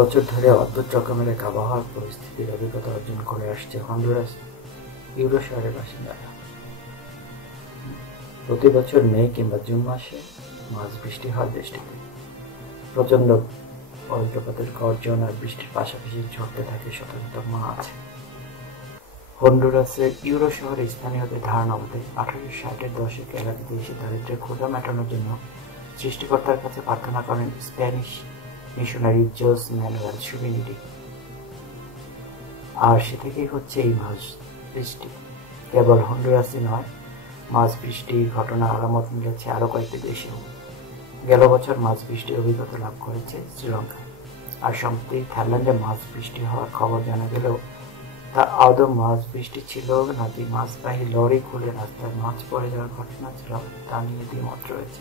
বছর ধরে অদ্ভুত রকমের এক আবহাওয়ার পরিস্থিতির অভিজ্ঞতা অর্জন করে আসছে হন্ডুরাস ইউরো শহরের বাসিন্দারা। প্রতি বছর মে কিংবা জুন মাসে মাঝ বৃষ্টি হয় দেশটিতে প্রচণ্ড বজ্রপাতের গর্জন আর বৃষ্টির পাশাপাশি ঝরতে থাকে শত শত মাছ। হন্ডুরাসের ইউরো শহরে স্থানীয়দের ধারণা মতে আঠারোশো ষাটের দশকে এলাকাতে এসে দারিদ্রের ক্ষুধা মেটানোর জন্য সৃষ্টিকর্তার কাছে প্রার্থনা করেন স্প্যানিশ মিশনারি জোস ম্যানুয়াল সুবিনিটি আর সে থেকেই হচ্ছে এই মাছ বৃষ্টি কেবল হন্ডুরাসই নয় মাছ বৃষ্টির ঘটনা আলামত মিলেছে আরও কয়েকটি দেশেও। গেল বছর মাছ বৃষ্টির অভিজ্ঞতা লাভ করেছে শ্রীলঙ্কায় আর সম্প্রতি থাইল্যান্ডে মাছ বৃষ্টি হওয়ার খবর জানা গেলেও তা আদৌ মাছ বৃষ্টি ছিল নাকি মাছবাহী লরি খুলে রাস্তায় মাছ পড়ে যাওয়ার ঘটনা ছিল তা নিয়ে দ্বিমত রয়েছে।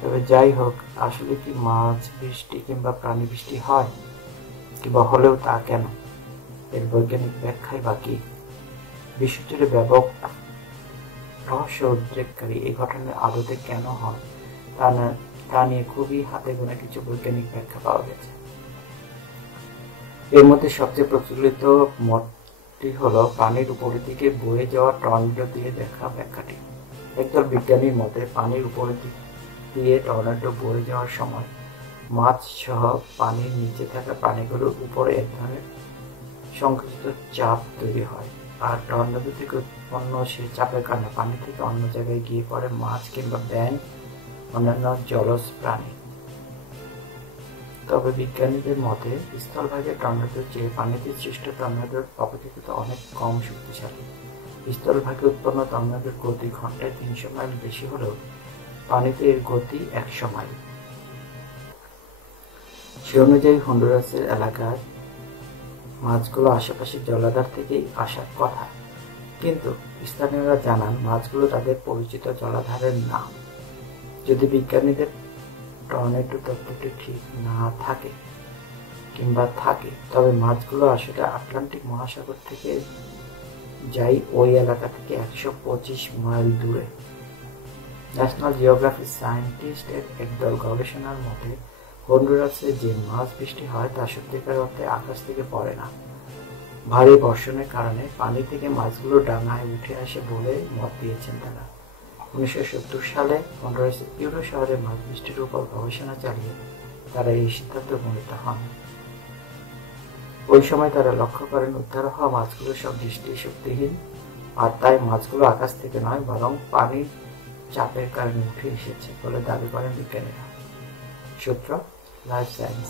তবে যাই হোক, আসলে কি মাছ বৃষ্টি কিংবা প্রাণী বৃষ্টি হয়? কিংবা হলেও তা কেন? এর বৈজ্ঞানিক ব্যাখ্যায় বাকি বিশ্বজুড়ে ব্যাপক রহস্য উদ্রেককারী এই ঘটনার আদতে কেন হয়? তা না, তা নিয়ে খুবই হাতে গোনা কিছু বৈজ্ঞানিক ব্যাখ্যা পাওয়া গেছে। এর মধ্যে সবচেয়ে প্রচলিত মতটি হলো, পানির উপরের দিকে বয়ে যাওয়া টর্নেডো দিয়ে দেখা ব্যাখ্যাটি। একদল বিজ্ঞানীর মতে, পানির উপরের দিক দিয়ে টর্নেডো বয়ে যাওয়ার সময় মাছ সহ পানির নিচে থাকা প্রাণীগুলোর উপরে এক ধরনের সংকুচিত চাপ তৈরি হয়। আর টর্নেডো থেকে উৎপন্ন সেই চাপের কারণে পানি থেকে অন্য জায়গায় গিয়ে পড়ে মাছ কিংবা ব্যাং অন্যান্য জলজ প্রাণী। তবে বিজ্ঞানীদের মতে, স্থলভাগে টর্নেডোর চেয়ে পানিতে সৃষ্ট টর্নেডোর অপেক্ষাকৃত অনেক কম শক্তিশালী। স্থলভাগে উৎপন্ন টর্নেডোর গতি ঘন্টায় তিনশো মাইল বেশি হলেও পানিতে গতি একশো মাইল সে অনুযায়ী হন্ডুরাসের এলাকার মাছগুলো আশেপাশের জলাধার থেকেই আসার কথা। কিন্তু স্থানীয়রা জানান, মাছগুলো তাদের পরিচিত জলাধারের নাম। যদি বিজ্ঞানীদের টর্নেডো তত্ত্বটি ঠিক না থাকে কিংবা থাকে, তবে মাছগুলো আসলে আটলান্টিক মহাসাগর থেকে যাই ওই এলাকা থেকে একশো পঁচিশ মাইল দূরে। ন্যাশনাল জিওগ্রাফি সায়েন্টিস্টের একদল গবেষণার মতে হন্ডুরাসে যে মাছ বৃষ্টি হয়, তা সত্যিকার অর্থে আকাশ থেকে পড়ে না। ভারী বর্ষণের কারণে পানি থেকে মাছগুলো ডাঙায় উঠে আসে বলে মত দিয়েছেন তারা। উনিশশো সালে হন্ডুরাসের ইউরো শহরে মাছ বৃষ্টির উপর গবেষণা চালিয়ে তারা এই সিদ্ধান্ত উপনীত হন। ওই সময় তারা লক্ষ্য করেন উদ্ধার হওয়া মাছগুলো সব দৃষ্টি শক্তিহীন আর তাই মাছগুলো আকাশ থেকে নয়, বরং পানির চাপের কারণে উঠে এসেছে বলে দাবি করেন বিজ্ঞানীরা। সূত্র লাইফ সায়েন্স